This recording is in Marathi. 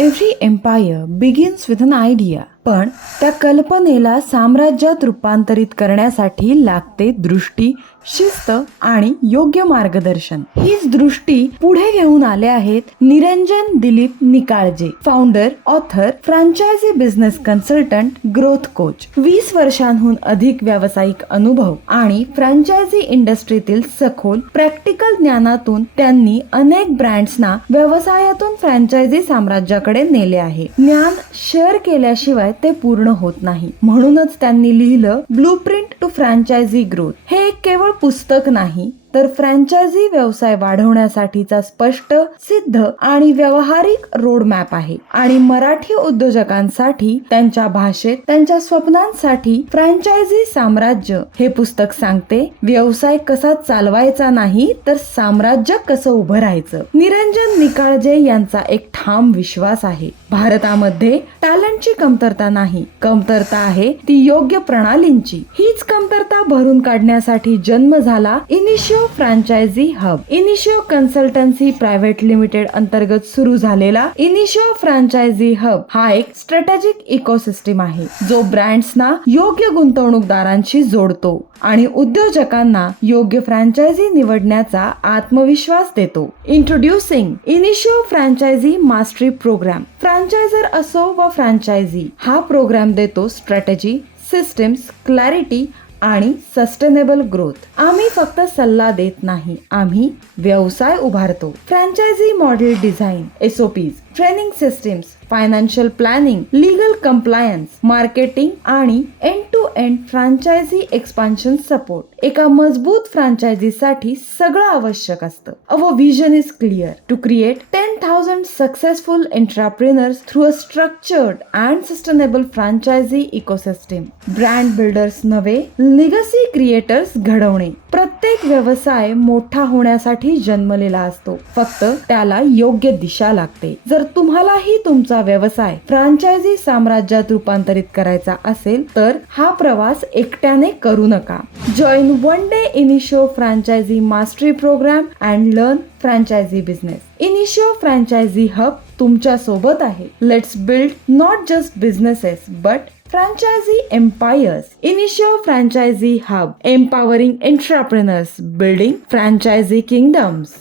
Every empire begins with an idea. पण त्या कल्पनेला साम्राज्यात रूपांतरित करण्यासाठी लागते दृष्टी, शिस्त आणि योग्य मार्गदर्शन. हीच दृष्टी पुढे घेऊन आले आहेत Niranjan Dilip Nikalje, founder, author, franchise business consultant, growth coach. 20 वर्षांहून अधिक व्यावसायिक अनुभव आणि फ्रँचायझी इंडस्ट्रीतील सखोल प्रॅक्टिकल ज्ञानातून त्यांनी अनेक ब्रँड्सना व्यवसायातून फ्रँचायझी साम्राज्याकडे नेले आहे. ज्ञान शेअर केल्याशिवाय ते पूर्ण होत नाही. म्हणूनच त्यांनी लिहिलं ब्लूप्रिंट टू फ्रँचायझी ग्रोथ. हे एक केवळ पुस्तक नाही तर फ्रँचायझी व्यवसाय वाढवण्यासाठीचा स्पष्ट, सिद्ध आणि व्यावहारिक रोडमॅप आहे. आणि मराठी उद्योजकांसाठी त्यांच्या भाषेत, त्यांच्या स्वप्नांसाठी फ्रँचायझी साम्राज्य हे पुस्तक सांगते व्यवसाय कसा चालवायचा नाही तर साम्राज्य कसं उभं राहायचं. निरंजन निकाळजे यांचा एक ठाम विश्वास आहे, भारतामध्ये टॅलेंटची कमतरता नाही, कमतरता आहे ती योग्य प्रणालींची. हीच कमतरता भरून काढण्यासाठी जन्म झाला Initio franchisee hub. Initio consultancy private limited अंतर्गत सुरू झालेला इनिशिओ फ्रँचायझी हब हा एक स्ट्रॅटेजिक इकोसिस्टम आहे जो ब्रँड्सना योग्य गुंतवणूकदारांशी जोडतो आणि उद्योजकांना योग्य फ्रँचायझी निवडण्याचा आत्मविश्वास देतो. Introducing Initio franchisee mastery programme. Franchisor असो व फ्रँचायझी, हा प्रोग्राम देतो स्ट्रॅटेजी, सिस्टम्स, क्लॅरिटी आणि सस्टेनेबल ग्रोथ. आम्ही फक्त सल्ला देत नाही, आम्ही व्यवसाय उभारतो. Franchisee model design, SOPs, training systems, financial planning, legal compliance, marketing आणि end to end franchisee expansion support. एका मजबूत फ्रँचायझीसाठी सगळं आवश्यक असतं. Our vision is clear to create 10,000 successful entrepreneurs through a structured and sustainable franchisee ecosystem. Brand builders नव्हे, लिगसी क्रिएटर्स घडवणे. प्रत्येक व्यवसाय मोठा होण्यासाठी जन्मलेला असतो, फक्त त्याला योग्य दिशा लागते. जर तुम्हालाही तुमचा व्यवसाय फ्रँचायझी साम्राज्यात रूपांतरित करायचा असेल तर हा प्रवास एकट्याने करू नका. Join one day Initio franchisee mastery programme and learn franchisee business. Initio franchisee hub तुमच्या सोबत आहे. Let's build not just businesses but franchisee empires. Initio Franchisee Hub, empowering entrepreneurs, building franchisee kingdoms.